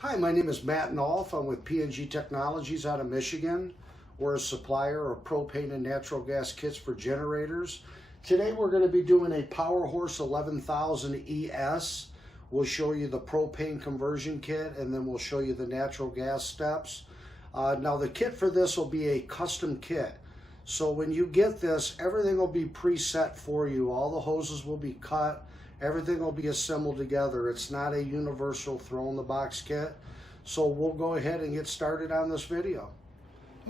Hi, my name is Matt Nolf. I'm with PNG Technologies out of Michigan. We're a supplier of propane and natural gas kits for generators. Today we're going to be doing a Powerhorse 11,000 ES. We'll show you the propane conversion kit and then we'll show you the natural gas steps. Now the kit for this will be a custom kit. So when you get this, everything will be preset for you. All the hoses will be cut. Everything will be assembled together. It's not a universal throw in the box kit. So we'll go ahead and get started on this video.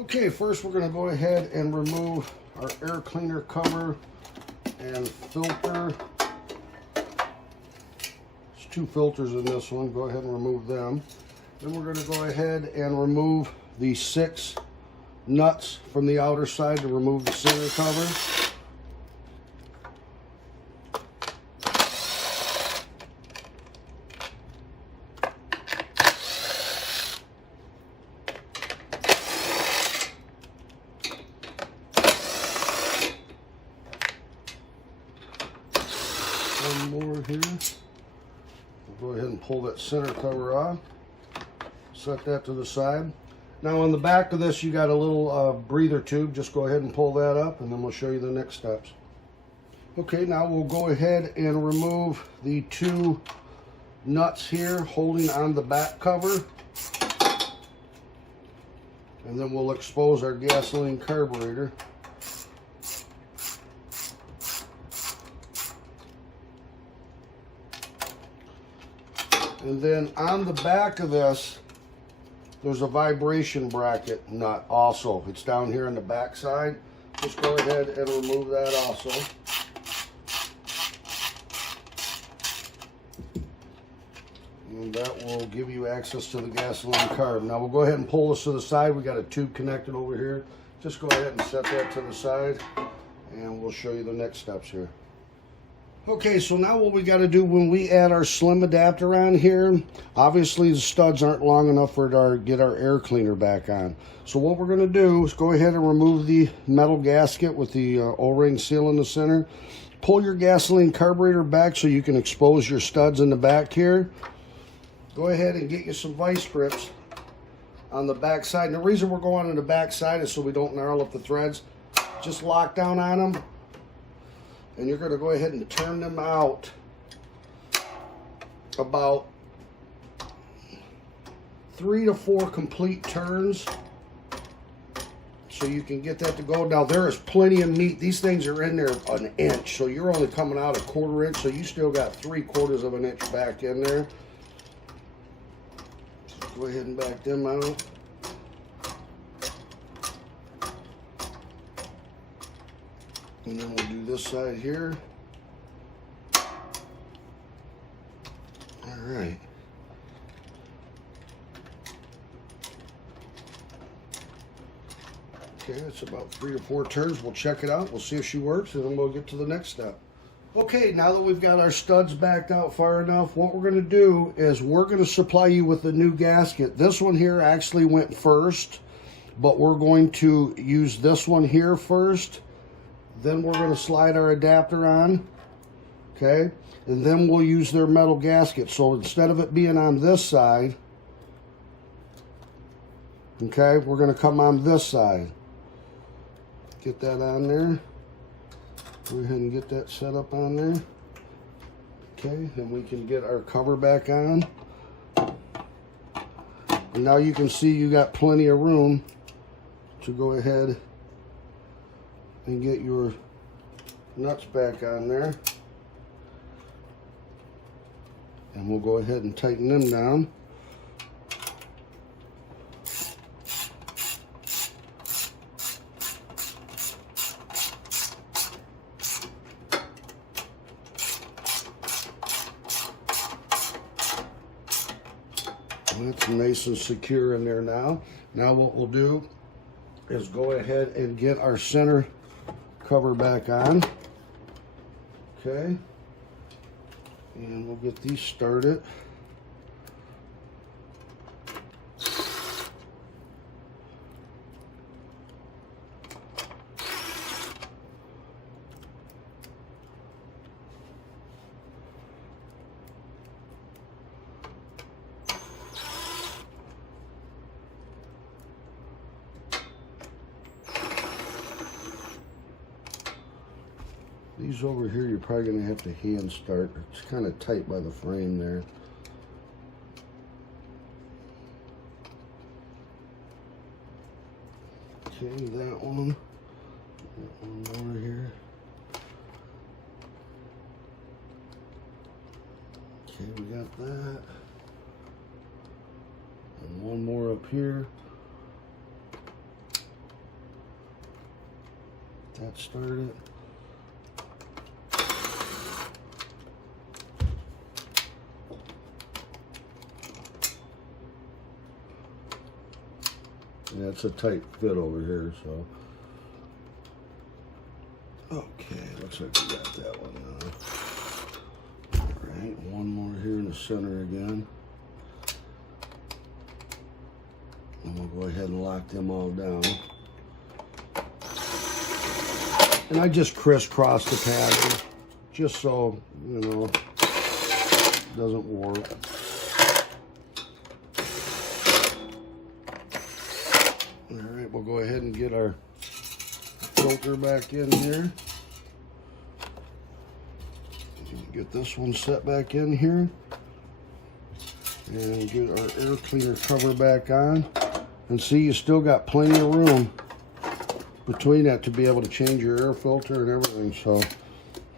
Okay, first we're going to go ahead and remove our air cleaner cover and filter. There's two filters in this one. Go ahead and remove them. Then we're going to go ahead and remove the 6 nuts from the outer side to remove the center cover. One more here. We'll go ahead and pull that center cover off. Set that to the side. Now on the back of this you got a little breather tube. Just go ahead and pull that up and then we'll show you the next steps. Okay, now we'll go ahead and remove the 2 nuts here holding on the back cover. And then we'll expose our gasoline carburetor. And then on the back of this, there's a vibration bracket nut also. It's down here on the back side. Just go ahead and remove that also. And that will give you access to the gasoline carb. Now we'll go ahead and pull this to the side. We got a tube connected over here. Just go ahead and set that to the side and we'll show you the next steps here. Okay, so now what we got to do when we add our slim adapter on here, obviously the studs aren't long enough for get our air cleaner back on. So what we're going to do is go ahead and remove the metal gasket with the O-ring seal in the center. Pull your gasoline carburetor back so you can expose your studs in the back here. Go ahead and get you some vice grips on the back side. And the reason we're going on the back side is so we don't gnarl up the threads. Just lock down on them. And you're going to go ahead and turn them out about 3 to 4 complete turns so you can get that to go. Now there is plenty of meat. These things are in there an inch, so you're only coming out a 1/4 inch, so you still got 3/4 of an inch back in there. Go ahead and back them out. And then we'll do this side here. All right. Okay, it's about 3 or 4 turns. We'll check it out. We'll see if she works, and then we'll get to the next step. Okay, now that we've got our studs backed out far enough, what we're going to do is we're going to supply you with a new gasket. This one here actually went first, but we're going to use this one here first. Then we're going to slide our adapter on, okay? And then we'll use their metal gasket. So instead of it being on this side, okay, we're going to come on this side. Get that on there. Go ahead and get that set up on there. Okay, then we can get our cover back on. And now you can see you got plenty of room to go ahead and get your nuts back on there. And we'll go ahead and tighten them down. That's nice and secure in there now. Now what we'll do is go ahead and get our center cover back on. Okay, and we'll get these started. These over here, you're probably going to have to hand start. It's kind of tight by the frame there. Okay, that one over here. Okay, we got that. And one more up here. That started. Yeah, it's a tight fit over here, so. Okay, looks like we got that one now. All right, one more here in the center again. And we'll go ahead and lock them all down. And I just crisscross the pattern, just so, you know, it doesn't warp. Alright, we'll go ahead and get our filter back in here. Get this one set back in here. And get our air cleaner cover back on. And see, you still got plenty of room between that to be able to change your air filter and everything. So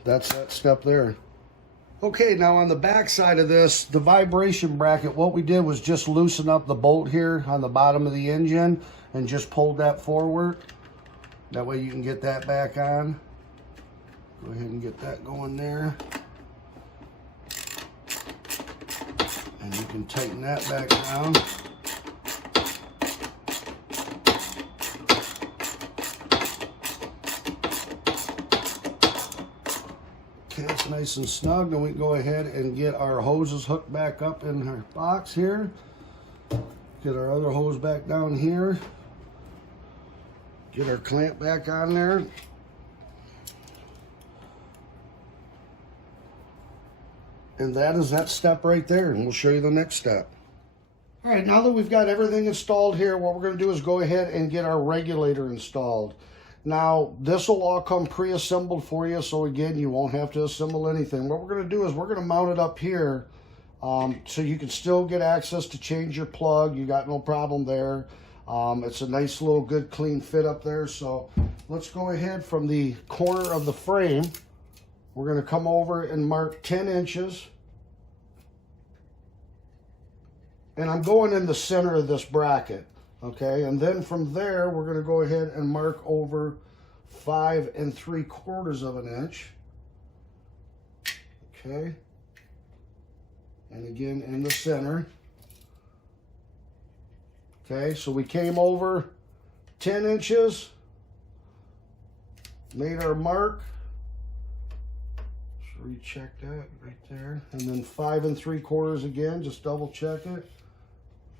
that's that step there. Okay, now on the back side of this, the vibration bracket, what we did was just loosen up the bolt here on the bottom of the engine and just pulled that forward. That way you can get that back on. Go ahead and get that going there. And you can tighten that back down. Okay, it's nice and snug. Then we can go ahead and get our hoses hooked back up in our box here. Get our other hose back down here. Get our clamp back on there. And that is that step right there, and we'll show you the next step. All right, now that we've got everything installed here, what we're going to do is go ahead and get our regulator installed. Now, this will all come pre-assembled for you, so again, you won't have to assemble anything. What we're going to do is we're going to mount it up here so you can still get access to change your plug. You got no problem there. It's a nice little good clean fit up there. So let's go ahead from the corner of the frame. We're going to come over and mark 10 inches. And I'm going in the center of this bracket. Okay, and then from there, we're going to go ahead and mark over 5 3/4 of an inch. Okay. And again, in the center. Okay, so we came over 10 inches, made our mark. Just recheck that right there. And then 5 3/4 again, just double check it.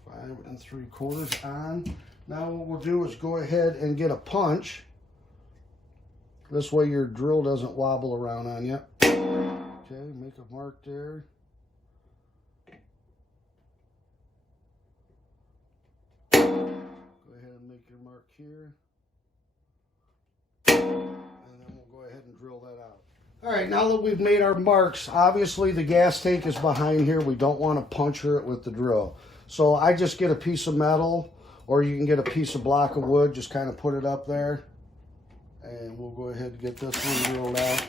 5 3/4 on. Now what we'll do is go ahead and get a punch. This way your drill doesn't wobble around on you. Okay, make a mark there. Go ahead and make your mark here. And then we'll go ahead and drill that out. All right, now that we've made our marks, obviously the gas tank is behind here. We don't want to puncture it with the drill. So I just get a piece of metal, or you can get a piece of block of wood, just kind of put it up there. And we'll go ahead and get this one drilled out.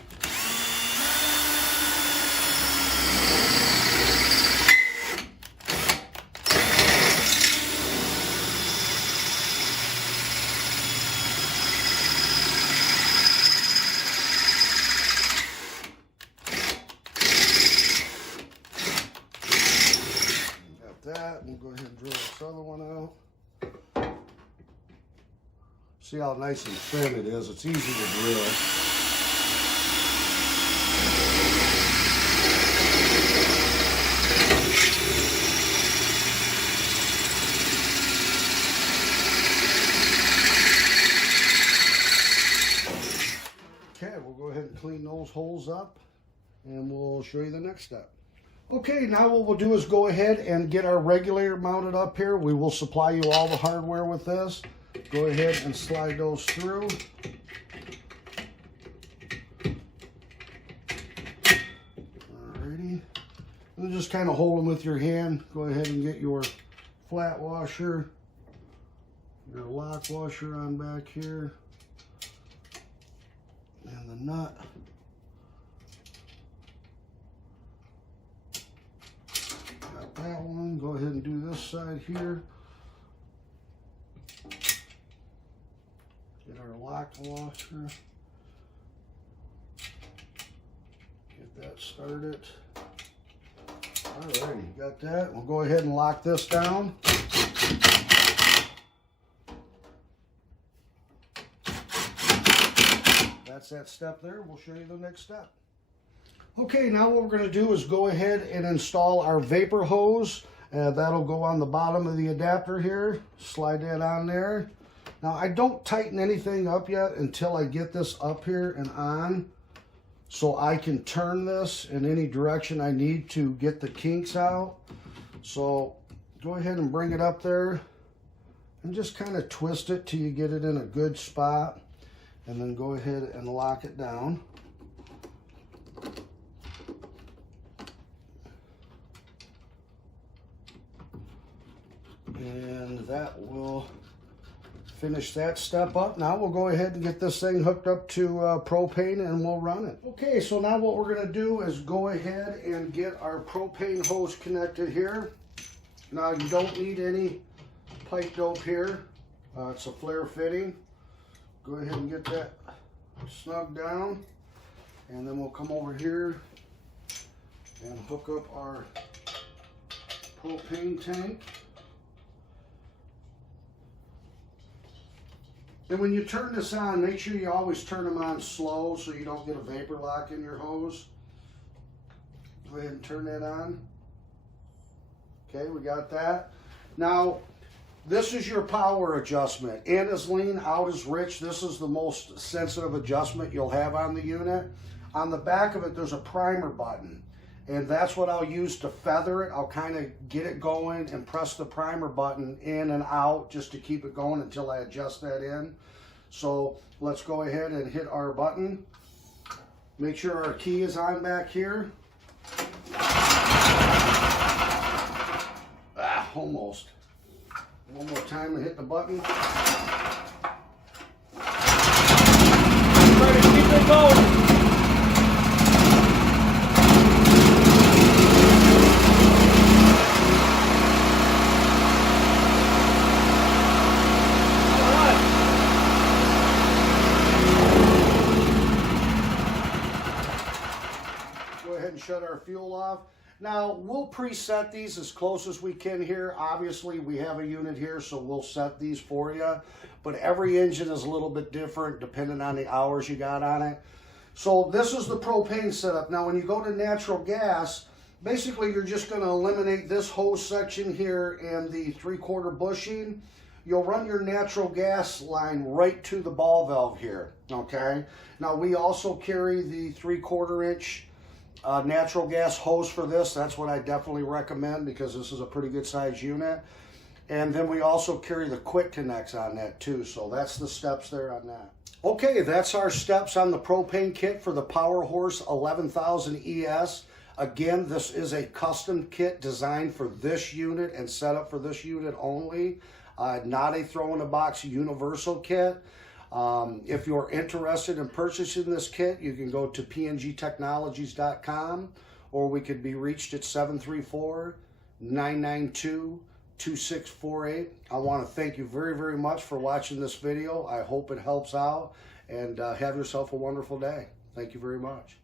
That, we'll go ahead and drill this other one out. See how nice and thin it is. It's easy to drill. Okay, we'll go ahead and clean those holes up and we'll show you the next step. Okay, now what we'll do is go ahead and get our regulator mounted up here. We will supply you all the hardware with this. Go ahead and slide those through. And just kind of hold them with your hand. Go ahead and get your flat washer, your lock washer on back here, and the nut. Got that one. Go ahead and do this side here. Get our lock washer. Get that started. Alrighty, got that. We'll go ahead and lock this down. That's that step there. We'll show you the next step. Okay, now what we're going to do is go ahead and install our vapor hose. That'll go on the bottom of the adapter here. Slide that on there. Now, I don't tighten anything up yet until I get this up here and on, so I can turn this in any direction I need to get the kinks out. So go ahead and bring it up there and just kind of twist it till you get it in a good spot, and then go ahead and lock it down. And that will finish that step up. Now we'll go ahead and get this thing hooked up to propane, and we'll run it. Okay, so now what we're going to do is go ahead and get our propane hose connected here. Now you don't need any pipe dope here. It's a flare fitting. Go ahead and get that snug down, and then we'll come over here and hook up our propane tank. And when you turn this on, make sure you always turn them on slow so you don't get a vapor lock in your hose. Go ahead and turn that on. Okay, we got that. Now, this is your power adjustment. In is lean, out is rich. This is the most sensitive adjustment you'll have on the unit. On the back of it, there's a primer button. And that's what I'll use to feather it. I'll kind of get it going and press the primer button in and out just to keep it going until I adjust that in. So let's go ahead and hit our button. Make sure our key is on back here. Almost. One more time and hit the button. Try to keep it going. Shut our fuel off. Now we'll preset these as close as we can here. Obviously we have a unit here, so we'll set these for you, but every engine is a little bit different depending on the hours you got on it. So this is the propane setup. Now when you go to natural gas, basically you're just going to eliminate this hose section here and the 3/4 bushing. You'll run your natural gas line right to the ball valve here. Okay, now we also carry the 3/4 inch natural gas hose for this. That's what I definitely recommend because this is a pretty good size unit. And then we also carry the quick connects on that too. So that's the steps there on that. Okay, that's our steps on the propane kit for the Powerhorse 11,000 ES. Again, this is a custom kit designed for this unit and set up for this unit only. Not a throw-in-a-box universal kit. If you're interested in purchasing this kit, you can go to pngtechnologies.com, or we could be reached at 734-992-2648. I want to thank you very, very much for watching this video. I hope it helps out, and have yourself a wonderful day. Thank you very much.